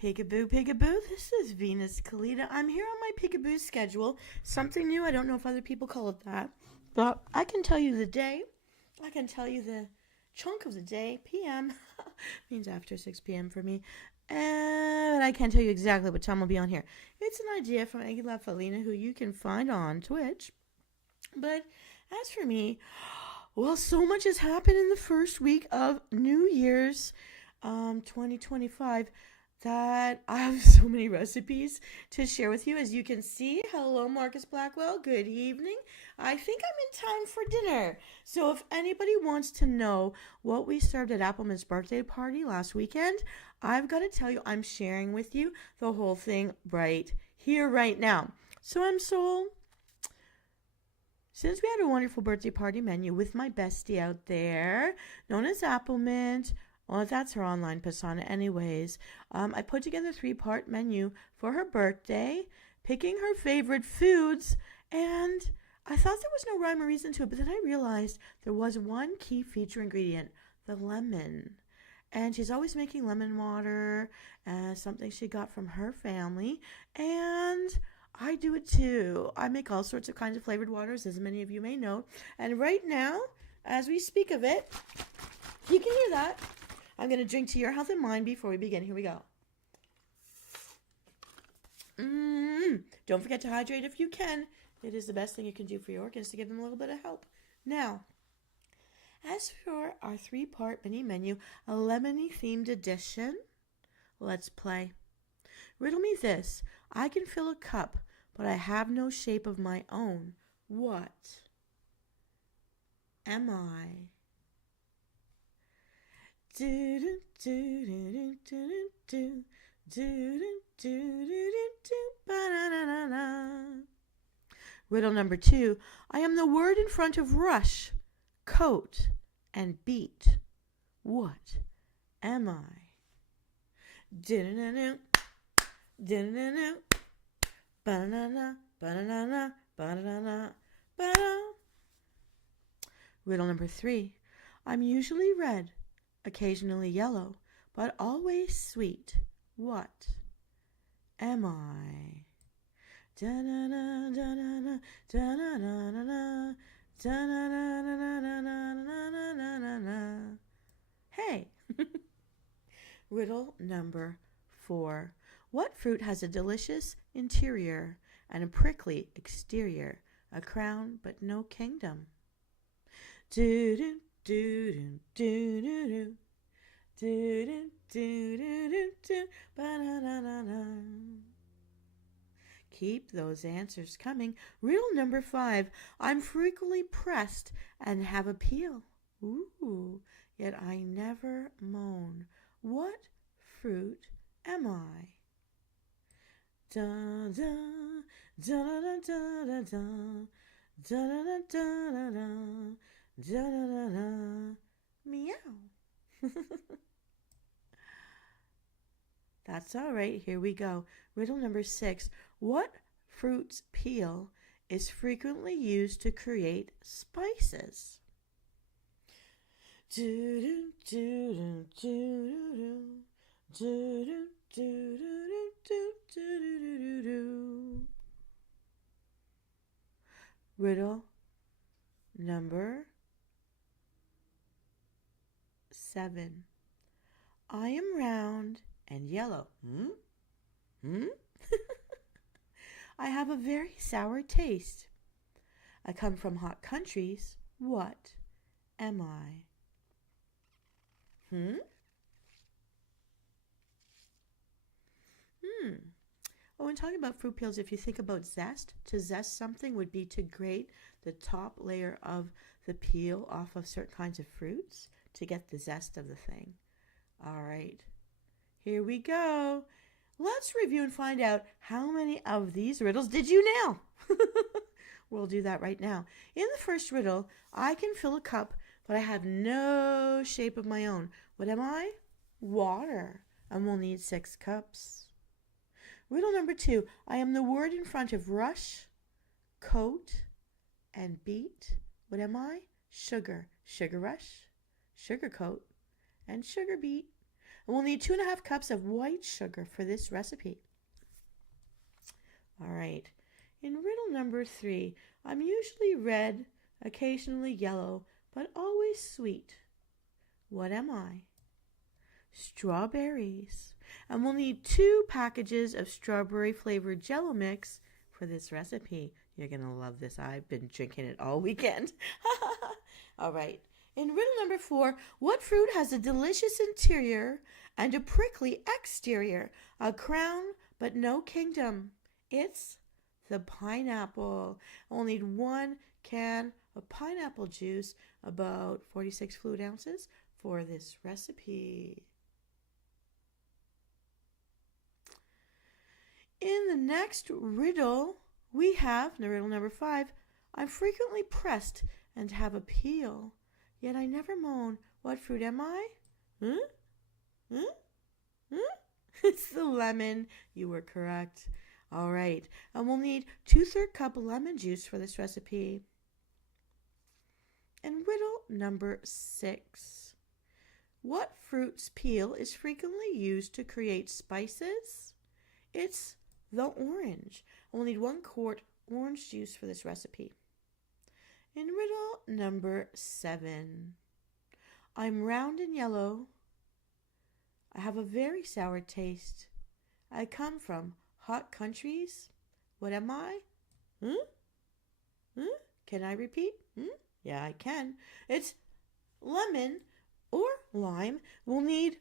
Peekaboo, peekaboo, this is Venus Callida. I'm here on my peekaboo schedule. Something new, I don't know if other people call it that. But I can tell you the day. I can tell you the chunk of the day, PM. Means after 6 p.m. for me. And I can't tell you exactly what time I'll be on here. It's an idea from Aguila Felina, who you can find on Twitch. But as for me, well, so much has happened in the first week of New Year's 2025 that I have so many recipes to share with you. As you can see, hello, Marcus Blackwell. Good evening. I think I'm in time for dinner. So if anybody wants to know what we served at Applemint's birthday party last weekend, I've got to tell you, I'm sharing with you the whole thing right here, right now. So I'm Msoul. Since we had a wonderful birthday party menu with my bestie out there, known as Applemint, well, that's her online persona anyways, I put together a 3-part menu for her birthday, picking her favorite foods, and I thought there was no rhyme or reason to it, but then I realized there was one key feature ingredient, the lemon. And she's always making lemon water, something she got from her family, and I do it too. I make all sorts of kinds of flavored waters, as many of you may know. And right now, as we speak of it, you can hear that. I'm going to drink to your health and mine before we begin. Here we go. Don't forget to hydrate if you can. It is the best thing you can do for your organs to give them a little bit of help. Now, as for our 3-part mini menu, a lemony-themed edition, let's play. Riddle me this. I can fill a cup, but I have no shape of my own. What am I? Do do do do do do do do do do ba-na-na-na-na. Riddle number 2. I am the word in front of rush, coat, and beat. What am I? Do-do-do-do, do-do-do-do, ba-na-na, ba-na-na, ba-na-na, ba-na. Riddle number 3. I'm usually red, occasionally yellow, but always sweet. What am I? Da-na-na, da-na-na, da-na-na-na-na, da-na-na-na-na-na-na-na-na-na. Hey! Riddle number 4. What fruit has a delicious interior and a prickly exterior, a crown but no kingdom? Do-do, do-do, do-do-do, do-do, do-do-do-do, ba-na-na-na-na. Keep those answers coming. Riddle number 5. I'm frequently pressed and have appeal. Ooh, yet I never moan. What fruit am I? Da da da da da da da da da da da da da. Meow. That's all right. Here we go. Riddle number 6. What fruit's peel is frequently used to create spices? Do do do do do do do do do do do. Riddle number 7. I am round and yellow. I have a very sour taste. I come from hot countries. What am I? Oh, when talking about fruit peels, if you think about zest, to zest something would be to grate the top layer of the peel off of certain kinds of fruits to get the zest of the thing. All right, here we go. Let's review and find out how many of these riddles did you nail? We'll do that right now. In the first riddle, I can fill a cup, but I have no shape of my own. What am I? Water. And we'll need 6 cups. Riddle number 2. I am the word in front of rush, coat, and beet. What am I? Sugar. Sugar rush, sugar coat, and sugar beet. And we'll need 2.5 cups of white sugar for this recipe. All right. In riddle number 3, I'm usually red, occasionally yellow, but always sweet. What am I? Strawberries. And we'll need 2 packages of strawberry flavored Jell-O mix for this recipe. You're going to love this. I've been drinking it all weekend. All right. In riddle number 4, what fruit has a delicious interior and a prickly exterior, a crown but no kingdom? It's the pineapple. We'll need 1 can of pineapple juice, about 46 fluid ounces for this recipe. In the next riddle, we have, in riddle number 5, I'm frequently pressed and have a peel, yet I never moan. What fruit am I? It's the lemon. You were correct. All right, and we'll need 2/3 cup of lemon juice for this recipe. And riddle number 6. What fruit's peel is frequently used to create spices? It's the orange. We'll need 1 quart orange juice for this recipe. In riddle number 7, I'm round and yellow. I have a very sour taste. I come from hot countries. What am I? Can I repeat? Yeah, I can. It's lemon or lime. We'll need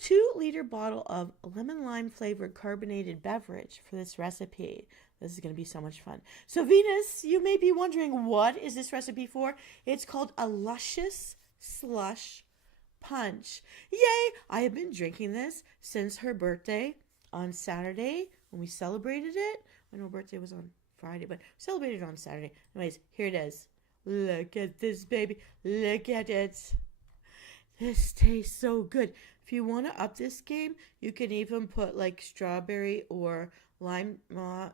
2-liter bottle of lemon-lime flavored carbonated beverage for this recipe. This is going to be so much fun. So Venus, you may be wondering, what is this recipe for? It's called a luscious slush punch. Yay! I have been drinking this since her birthday on Saturday when we celebrated it. I know her birthday was on Friday, but celebrated on Saturday. Anyways, here it is. Look at this, baby. Look at it. This tastes so good. If you want to up this game, you can even put like strawberry or lime,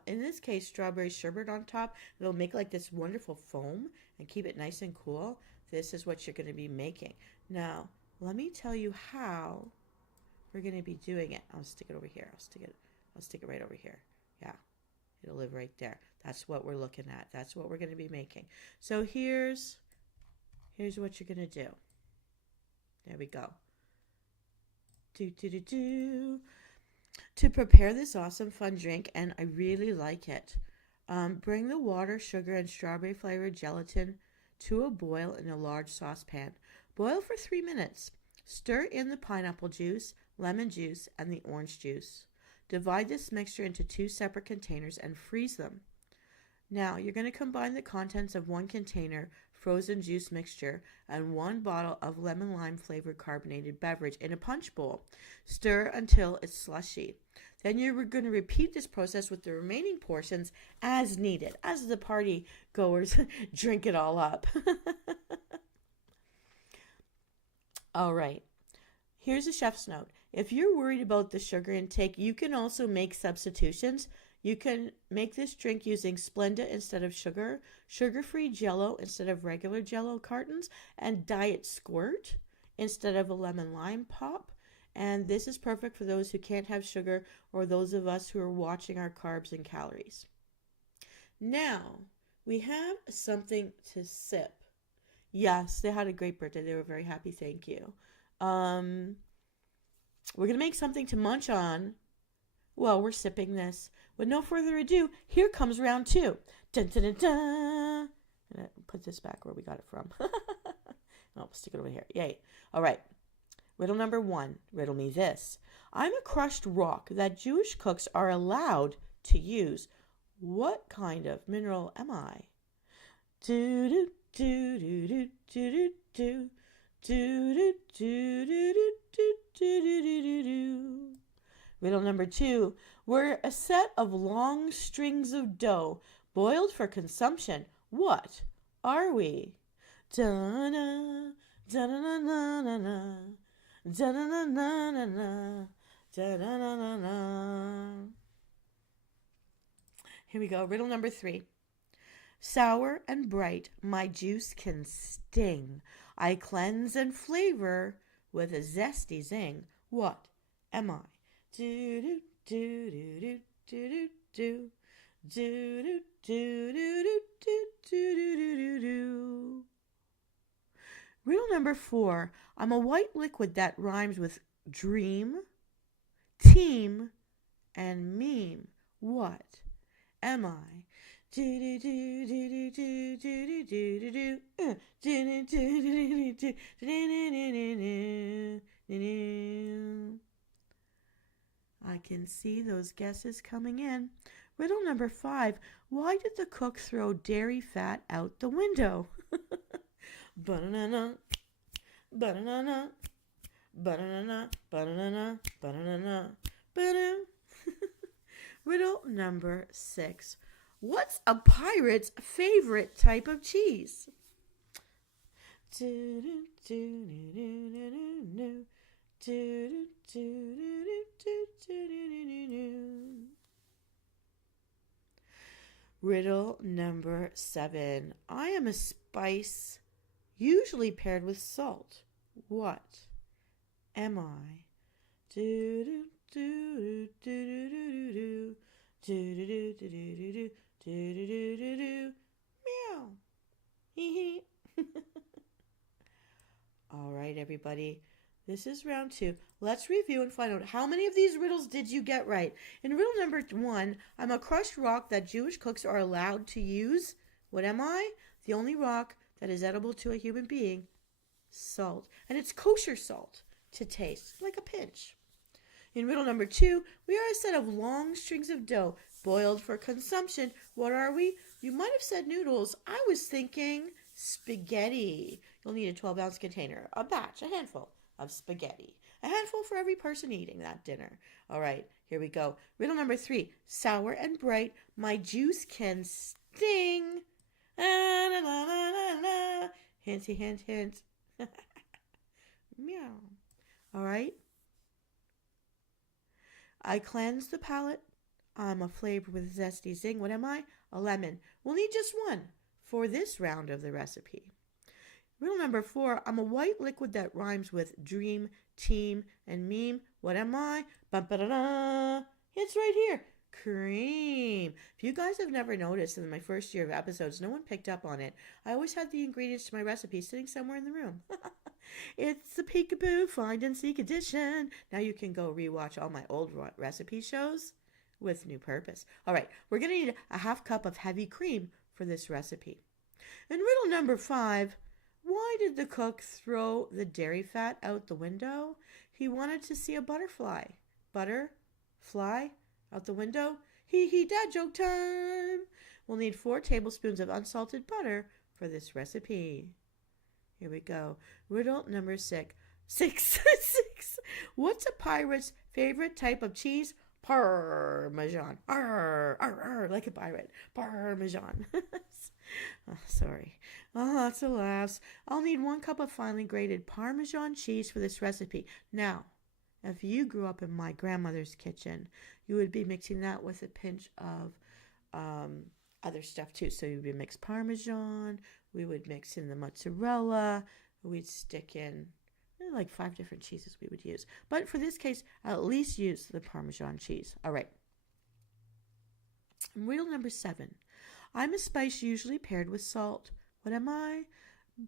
in this case, strawberry sherbet on top. It'll make like this wonderful foam and keep it nice and cool. This is what you're going to be making. Now, let me tell you how we're going to be doing it. I'll stick it over here. I'll stick it right over here. Yeah, it'll live right there. That's what we're looking at. That's what we're going to be making. So here's what you're going to do. There we go. To prepare this awesome fun drink, and I really like it, bring the water, sugar, and strawberry flavored gelatin to a boil in a large saucepan. Boil for 3 minutes. Stir in the pineapple juice, lemon juice, and the orange juice. Divide this mixture into 2 separate containers and freeze them. Now, you're going to combine the contents of 1 container frozen juice mixture and 1 bottle of lemon-lime flavored carbonated beverage in a punch bowl. Stir until it's slushy. Then you're going to repeat this process with the remaining portions as needed, as the party goers drink it all up. All right. Here's a chef's note. If you're worried about the sugar intake, you can also make substitutions. You can make this drink using Splenda instead of sugar, sugar-free Jell-O instead of regular Jell-O cartons, and Diet Squirt instead of a lemon-lime pop. And this is perfect for those who can't have sugar or those of us who are watching our carbs and calories. Now, we have something to sip. Yes, they had a great birthday. They were very happy. Thank you. We're going to make something to munch on while we're sipping this. With no further ado, here comes round 2. Dun, dun, dun, dun. I'm going to put this back where we got it from. I'll stick it over here. Yay. All right. Riddle number 1. Riddle me this. I'm a crushed rock that Jewish cooks are allowed to use. What kind of mineral am I? Do do do do do do do do do do do do do do do do. Riddle number 2. We're a set of long strings of dough boiled for consumption. What are we? Da-na, da-na-na-na-na, da-na-na-na-na, da-na-na-na-na. Here we go. Riddle number 3. Sour and bright, my juice can sting. I cleanse and flavor with a zesty zing. What am I? Do do do do do do do do do do do do do do do do do do. Riddle number 4. I'm a white liquid that rhymes with dream, team, and meme. What am I? Do do do do do do do do do do do do do do. I can see those guesses coming in. Riddle number 5. Why did the cook throw dairy fat out the window? Banana, banana, banana, banana, banana, banana. Riddle number 6. What's a pirate's favorite type of cheese? Riddle number 7. I am a spice usually paired with salt. What am I? Do do do do do do do do do do do do do do do. Meow. Hee hee. All right, everybody. This is round 2. Let's review and find out how many of these riddles did you get right. In riddle number 1, I'm a crushed rock that Jewish cooks are allowed to use. What am I? The only rock that is edible to a human being. Salt. And it's kosher salt to taste, like a pinch. In riddle number 2, we are a set of long strings of dough boiled for consumption. What are we? You might have said noodles. I was thinking spaghetti. You'll need a 12-ounce container, a batch, a handful of spaghetti. A handful for every person eating that dinner. All right, here we go. Riddle number 3, sour and bright, my juice can sting. Hinty, hint, hint. Meow. All right. I cleanse the palate. I'm a flavor with zesty zing. What am I? A lemon. We'll need just one for this round of the recipe. Riddle number 4, I'm a white liquid that rhymes with dream, team, and meme. What am I? Ba-ba-da-da. It's right here. Cream. If you guys have never noticed in my first year of episodes, no one picked up on it. I always had the ingredients to my recipe sitting somewhere in the room. It's the Peekaboo Find and Seek edition. Now you can go rewatch all my old recipe shows with new purpose. All right, we're going to need a half cup of heavy cream for this recipe. And riddle number 5, why did the cook throw the dairy fat out the window? He wanted to see a butterfly. Butter? Fly? Out the window? Hee dad joke time! We'll need 4 tablespoons of unsalted butter for this recipe. Here we go. Riddle number 6. 6. What's a pirate's favorite type of cheese? Parmesan. Arr, arr, arr, like a pirate. Parmesan. Oh, sorry. Oh, that's a laugh. I'll need 1 cup of finely grated Parmesan cheese for this recipe. Now, if you grew up in my grandmother's kitchen, you would be mixing that with a pinch of other stuff too. So you would be mixed Parmesan. We would mix in the mozzarella. We'd stick in like 5 different cheeses we would use. But for this case, I'll at least use the Parmesan cheese. All right. Riddle number 7. I'm a spice usually paired with salt. What am I?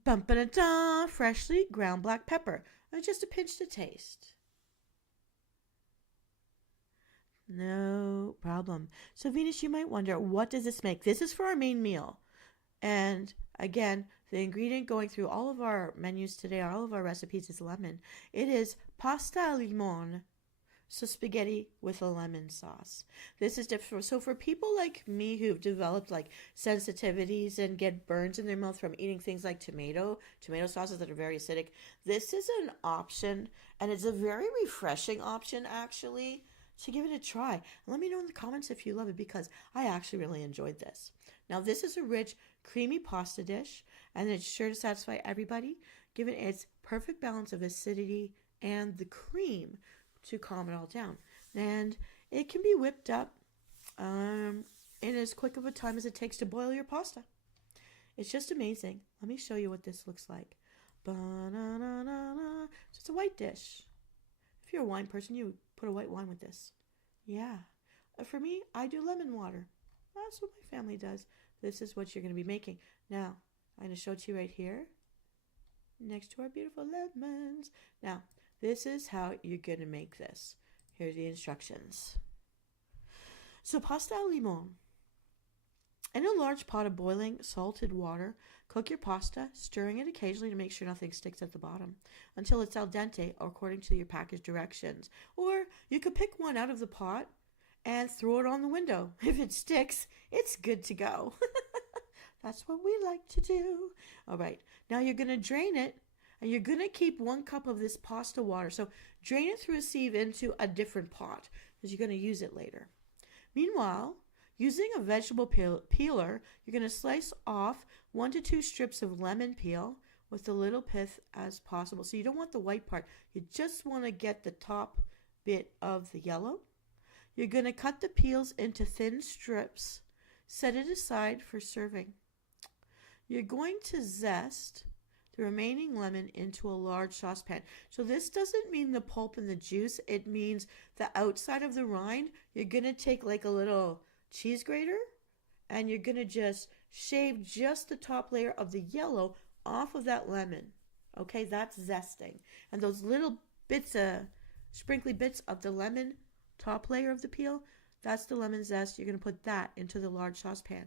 Bum-ba-da-da, freshly ground black pepper. Just a pinch to taste. No problem. So Venus, you might wonder, what does this make? This is for our main meal. And again, the ingredient going through all of our menus today, all of our recipes is lemon. It is pasta al limon. So spaghetti with a lemon sauce. This is different. So for people like me who've developed like sensitivities and get burns in their mouth from eating things like tomato sauces that are very acidic, this is an option, and it's a very refreshing option actually. So give it a try. And let me know in the comments if you love it, because I actually really enjoyed this. Now this is a rich, creamy pasta dish, and it's sure to satisfy everybody, given its perfect balance of acidity and the cream to calm it all down. And it can be whipped up in as quick of a time as it takes to boil your pasta. It's just amazing. Let me show you what this looks like. Ba-na-na-na-na. So it's a white dish. If you're a wine person, you put a white wine with this. Yeah. For me, I do lemon water. That's what my family does. This is what you're going to be making. Now, I'm going to show it to you right here, next to our beautiful lemons. Now, this is how you're going to make this. Here's the instructions. So, pasta al limon. In a large pot of boiling salted water, cook your pasta, stirring it occasionally to make sure nothing sticks at the bottom, until it's al dente according to your package directions. Or you could pick one out of the pot and throw it on the window. If it sticks, it's good to go. That's what we like to do. All right, now you're going to drain it, and you're going to keep 1 cup of this pasta water. So drain it through a sieve into a different pot, because you're going to use it later. Meanwhile, using a vegetable peeler, you're going to slice off 1 to 2 strips of lemon peel with a little pith as possible. So you don't want the white part. You just want to get the top bit of the yellow. You're going to cut the peels into thin strips. Set it aside for serving. You're going to zest the remaining lemon into a large saucepan. So this doesn't mean the pulp and the juice. It means the outside of the rind. You're going to take like a little cheese grater, and you're going to just shave just the top layer of the yellow off of that lemon. Okay, that's zesting. And those little bits, sprinkly bits of the lemon top layer of the peel, that's the lemon zest. You're going to put that into the large saucepan.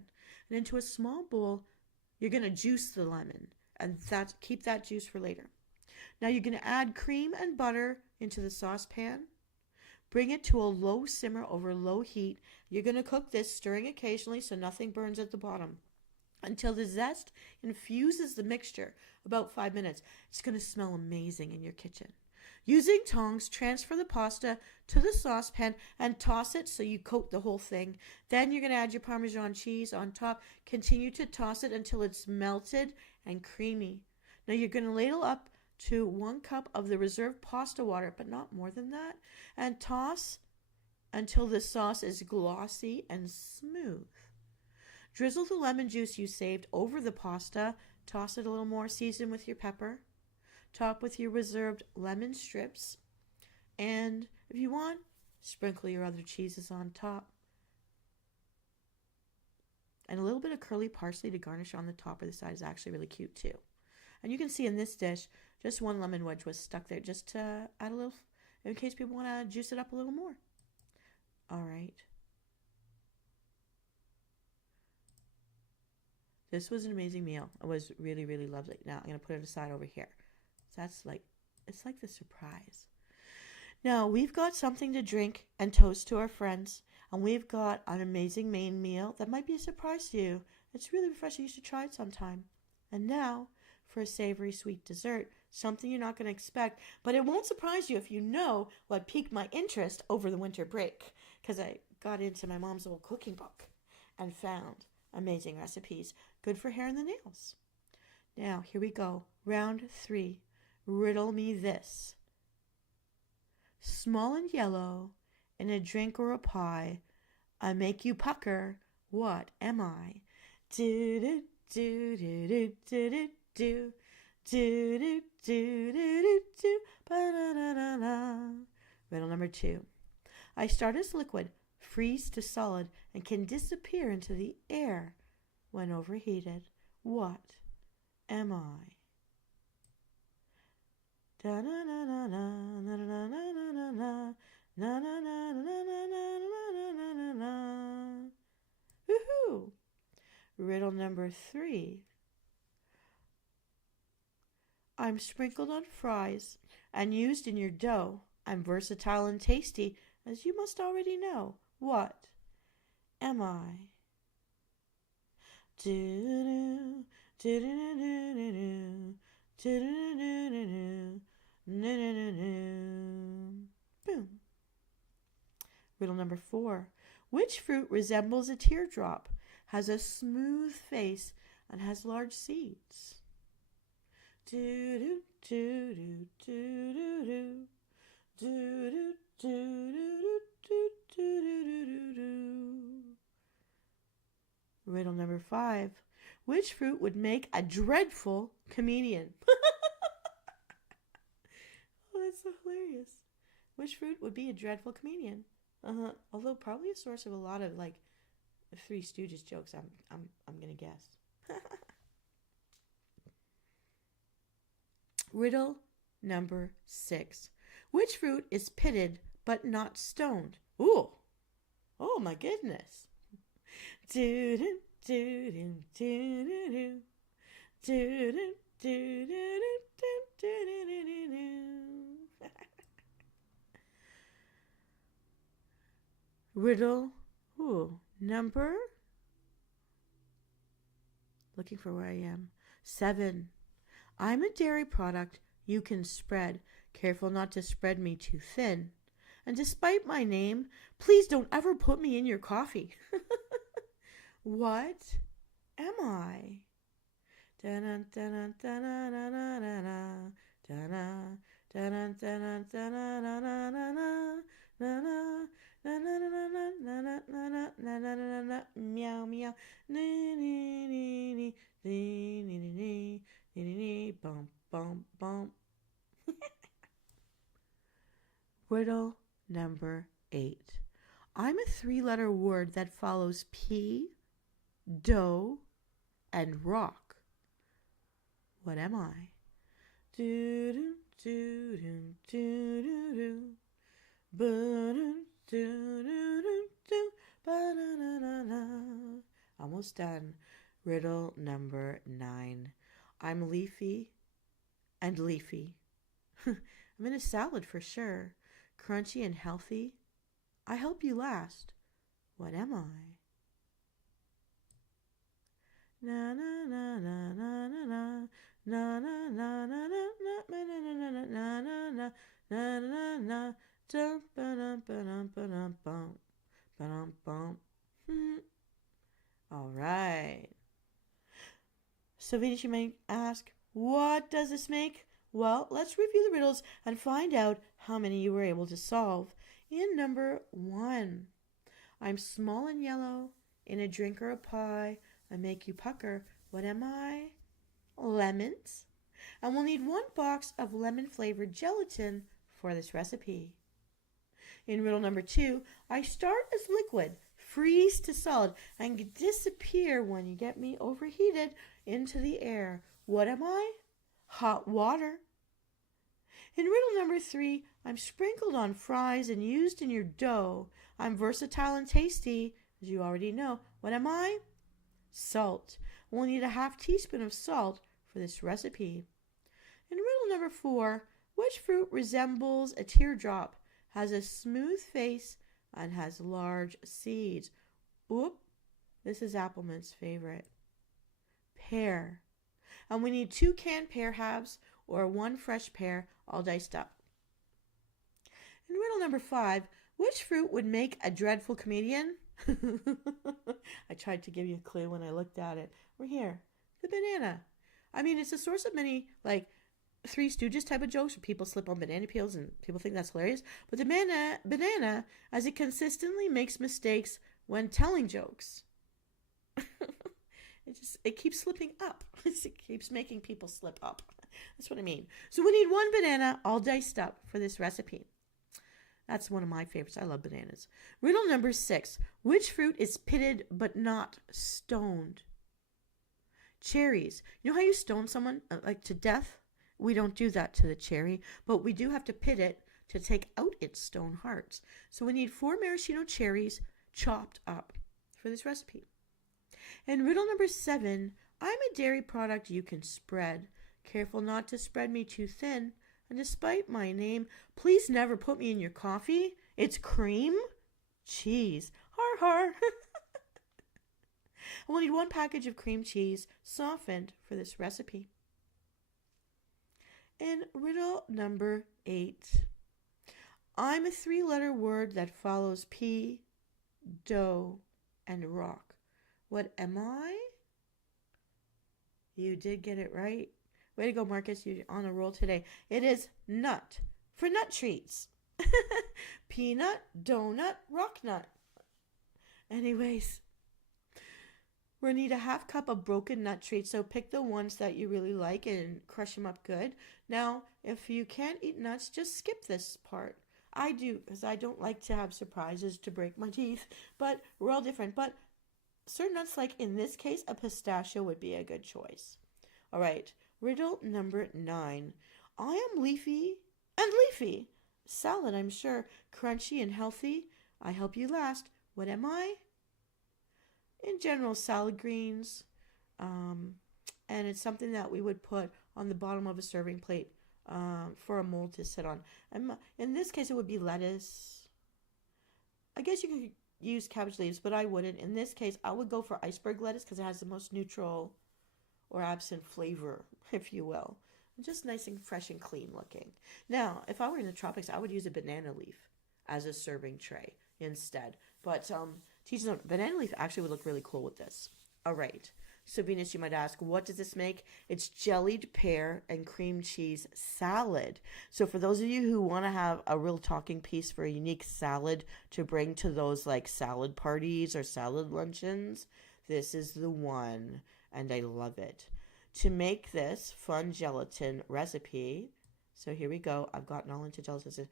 And into a small bowl, you're going to juice the lemon, and keep that juice for later. Now you're going to add cream and butter into the saucepan. Bring it to a low simmer over low heat. You're going to cook this, stirring occasionally so nothing burns at the bottom, until the zest infuses the mixture, about 5 minutes. It's going to smell amazing in your kitchen. Using tongs, transfer the pasta to the saucepan and toss it so you coat the whole thing. Then you're going to add your Parmesan cheese on top. Continue to toss it until it's melted and creamy. Now you're going to ladle up to 1 cup of the reserved pasta water, but not more than that, and toss until the sauce is glossy and smooth. Drizzle the lemon juice you saved over the pasta. Toss it a little more, season with your pepper. Top with your reserved lemon strips. And if you want, sprinkle your other cheeses on top. And a little bit of curly parsley to garnish on the top or the side is actually really cute too. And you can see in this dish, just 1 lemon wedge was stuck there just to add a little, in case people want to juice it up a little more. All right. This was an amazing meal. It was really, really lovely. Now I'm going to put it aside over here. That's like, it's like the surprise. Now we've got something to drink and toast to our friends. And we've got an amazing main meal that might be a surprise to you. It's really refreshing. You should try it sometime. And now for a savory sweet dessert, something you're not going to expect, but it won't surprise you if you know what piqued my interest over the winter break, because I got into my mom's old cooking book and found amazing recipes, good for hair and the nails. Now, here we go. Round 3. Riddle me this. Small and yellow, in a drink or a pie, I make you pucker. What am I? Do do do do do do do do do do do do ba-da-da-da-da. Riddle number 2. I start as liquid, freeze to solid, and can disappear into the air when overheated. What am I? Woohoo! Riddle number 3. I'm sprinkled on fries and used in your dough. I'm versatile and tasty, as you must already know. What am I? Do-do-do, do-do-do-do-do, do-do-do-do-do, do-do-do-do. Boom. Riddle number 4. Which fruit resembles a teardrop, has a smooth face, and has large seeds? Do do do do do do do do do do do do do do. Riddle number 5. Which fruit would make a dreadful comedian? Oh, that's so hilarious. Which fruit would be a dreadful comedian? Although probably a source of a lot of like Three Stooges jokes. I'm gonna guess. Riddle number 6. Which fruit is pitted but not stoned? Ooh. Oh my goodness. Riddle number, looking for where I am, 7. I'm a dairy product you can spread. Careful not to spread me too thin. And despite my name, please don't ever put me in your coffee. What am I? Meow meow. Bump bump bump. Riddle number 8. I'm a 3-letter word that follows P, dough, and rock. What am I? Almost done. Riddle number 9. I'm leafy and leafy. I'm in a salad for sure. Crunchy and healthy. I help you last. What am I? Na na na na na na na na na na na na na na na dum ba bum. All right. So Venus, you may ask, what does this make? Well, let's review the riddles and find out how many you were able to solve. In number 1, I'm small and yellow, in a drink or a pie, I make you pucker. What am I? Lemons. And we'll need 1 box of lemon-flavored gelatin for this recipe. In riddle number 2, I start as liquid, freeze to solid, and disappear when you get me overheated into the air. What am I? Hot water. In riddle number 3, I'm sprinkled on fries and used in your dough. I'm versatile and tasty, as you already know. What am I? Salt. We'll need a ½ teaspoon of salt for this recipe. In riddle number 4, which fruit resembles a teardrop, has a smooth face, and has large seeds? Oop, this is Applemint's favorite. Pear. And we need 2 canned pear halves or 1 fresh pear all diced up. In riddle number 5, which fruit would make a dreadful comedian? I tried to give you a clue when I looked at it. We're here. The banana. I mean, it's a source of many, like, Three Stooges type of jokes where people slip on banana peels and people think that's hilarious. But the banana, as it consistently makes mistakes when telling jokes. It keeps slipping up. It keeps making people slip up. That's what I mean. So we need 1 banana all diced up for this recipe. That's one of my favorites. I love bananas. Riddle number 6. Which fruit is pitted but not stoned? Cherries. You know how you stone someone like to death? We don't do that to the cherry, but we do have to pit it to take out its stone hearts. So we need 4 maraschino cherries chopped up for this recipe. And riddle number 7, I'm a dairy product you can spread. Careful not to spread me too thin. And despite my name, please never put me in your coffee. It's cream cheese. Har har. We'll need 1 package of cream cheese softened for this recipe. And riddle number 8. I'm a 3-letter word that follows P, dough, and rock. What am I? You did get it right. Way to go, Marcus. You're on a roll today. It is nut for nut treats. Peanut, donut, rock nut. Anyways, we're going to need a ½ cup of broken nut treats. So pick the ones that you really like and crush them up good. Now, if you can't eat nuts, just skip this part. I do, because I don't like to have surprises to break my teeth, but we're all different. But certain nuts, like in this case, a pistachio would be a good choice. All right, riddle number 9. I am leafy and leafy. Salad, I'm sure, crunchy and healthy. I help you last. What am I? In general, salad greens. And it's something that we would put on the bottom of a serving plate for a mold to sit on. In this case, it would be lettuce. I guess you could use cabbage leaves, but I wouldn't. In this case, I would go for iceberg lettuce because it has the most neutral or absent flavor, if you will. Just nice and fresh and clean looking. Now, if I were in the tropics, I would use a banana leaf as a serving tray instead. But banana leaf actually would look really cool with this. All right. So Venus, you might ask, what does this make? It's jellied pear and cream cheese salad. So for those of you who want to have a real talking piece for a unique salad to bring to those like salad parties or salad luncheons, this is the one, and I love it. To make this fun gelatin recipe, so here we go. I've gotten all into gelatin.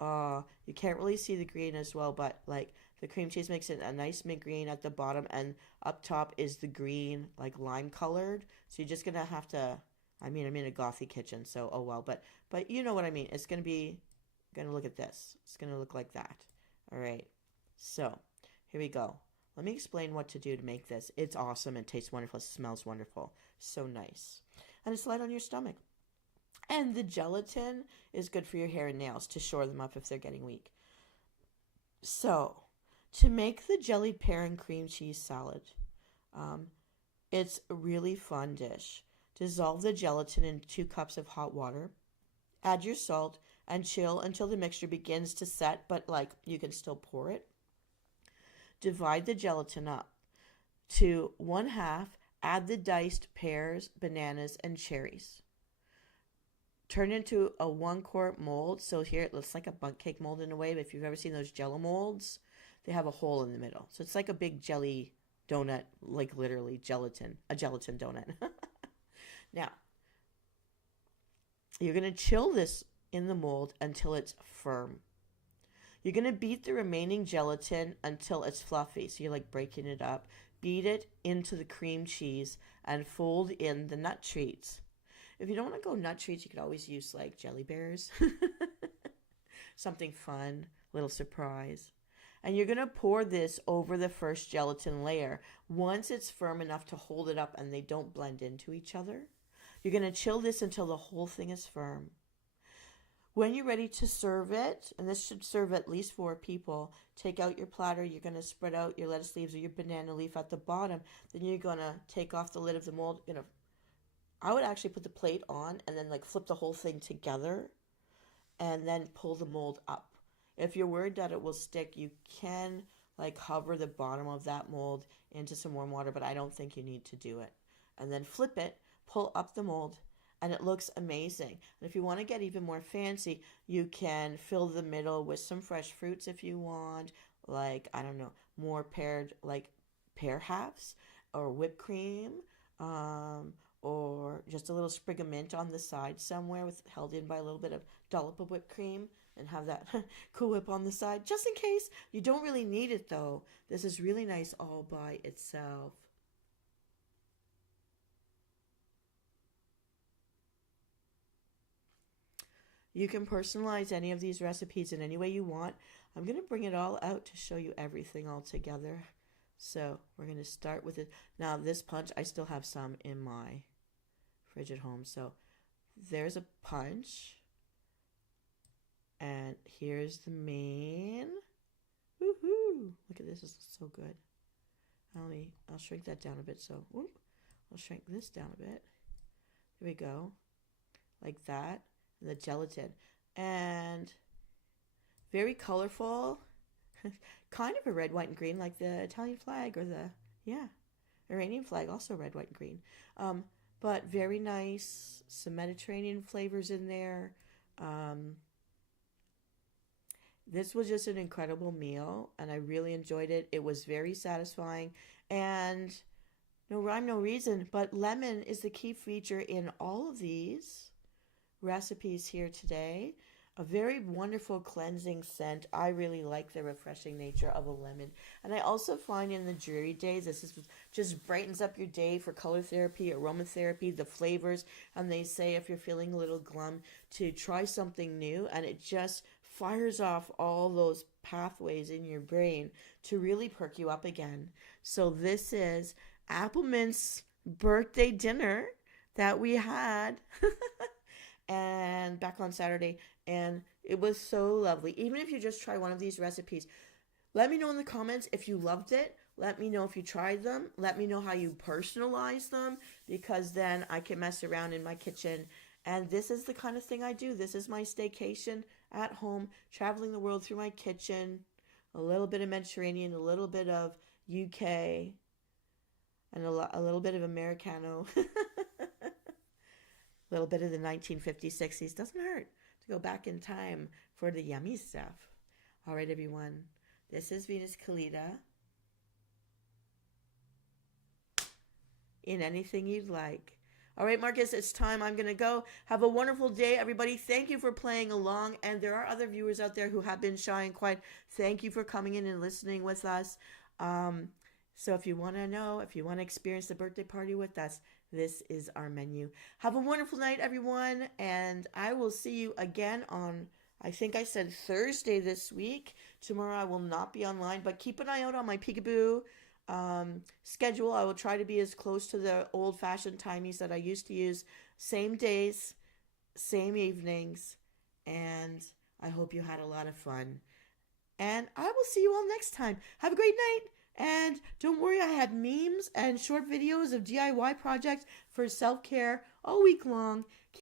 You can't really see the green as well, but like the cream cheese makes it a nice mint green at the bottom, and up top is the green, like lime colored. So you're just gonna have to. I'm in a gothy kitchen, so oh well. But you know what I mean. It's gonna look at this. It's gonna look like that. All right. So here we go. Let me explain what to do to make this. It's awesome. It tastes wonderful. It smells wonderful. So nice. And it's light on your stomach. And the gelatin is good for your hair and nails to shore them up if they're getting weak. So, to make the jellied pear and cream cheese salad, it's a really fun dish. Dissolve the gelatin in 2 cups of hot water. Add your salt and chill until the mixture begins to set, but like you can still pour it. Divide the gelatin up to 1/2. Add the diced pears, bananas, and cherries. Turn into a 1-quart mold. So here it looks like a bundt cake mold in a way, but if you've ever seen those jello molds, they have a hole in the middle. So it's like a big jelly donut, like literally a gelatin donut. Now, you're going to chill this in the mold until it's firm. You're going to beat the remaining gelatin until it's fluffy. So you're like breaking it up. Beat it into the cream cheese and fold in the nut treats. If you don't want to go nut treats, you could always use like jelly bears. Something fun, little surprise. And you're going to pour this over the first gelatin layer. Once it's firm enough to hold it up and they don't blend into each other, you're going to chill this until the whole thing is firm. When you're ready to serve it, and this should serve at least 4 people, take out your platter. You're going to spread out your lettuce leaves or your banana leaf at the bottom. Then you're going to take off the lid of the mold. I would actually put the plate on and then like flip the whole thing together and then pull the mold up. If you're worried that it will stick, you can like hover the bottom of that mold into some warm water, but I don't think you need to do it. And then flip it, pull up the mold, and it looks amazing. And if you want to get even more fancy, you can fill the middle with some fresh fruits if you want, like, I don't know, more pear halves or whipped cream, or just a little sprig of mint on the side somewhere held in by a little bit of dollop of whipped cream, and have that Cool Whip on the side, just in case. You don't really need it though. This is really nice all by itself. You can personalize any of these recipes in any way you want. I'm going to bring it all out to show you everything all together. So we're going to start with it. Now this punch, I still have some in my fridge at home. So there's a punch. And here's the main. Woohoo! Look at this, it's so good. I'll shrink that down a bit. So I'll shrink this down a bit. There we go. Like that. The gelatin, and very colorful, kind of a red, white, and green, like the Italian flag or the Iranian flag, also red, white, and green. But very nice, some Mediterranean flavors in there. This was just an incredible meal, and I really enjoyed it. It was very satisfying, and no rhyme, no reason, but lemon is the key feature in all of these recipes here today. a very wonderful cleansing scent. I really like the refreshing nature of a lemon. And I also find in the dreary days, this is just brightens up your day for color therapy, aromatherapy, the flavors. And they say if you're feeling a little glum, to try something new, and it just fires off all those pathways in your brain to really perk you up again. So this is Applemint's birthday dinner that we had and back on Saturday, and it was so lovely. Even if you just try one of these recipes, let me know in the comments if you loved it. Let me know if you tried them. Let me know how you personalize them, because then I can mess around in my kitchen. And this is the kind of thing I do. This is my staycation at home, traveling the world through my kitchen. A little bit of Mediterranean, a little bit of UK, and a little bit of Americano. A little bit of the 1950s, 60s. Doesn't hurt to go back in time for the yummy stuff. All right, everyone. This is Venus Callida. In anything you'd like. All right, Marcus, it's time. I'm going to go. Have a wonderful day, everybody. Thank you for playing along. And there are other viewers out there who have been shy and quiet. Thank you for coming in and listening with us. So if you want to know, if you want to experience the birthday party with us, this is our menu. Have a wonderful night, everyone. And I will see you again on, I think I said Thursday this week. Tomorrow I will not be online, but keep an eye out on my Peekaboo schedule. I will try to be as close to the old-fashioned timies that I used to use. Same days, same evenings. And I hope you had a lot of fun. And I will see you all next time. Have a great night. And don't worry, I have memes and short videos of DIY projects for self-care all week long.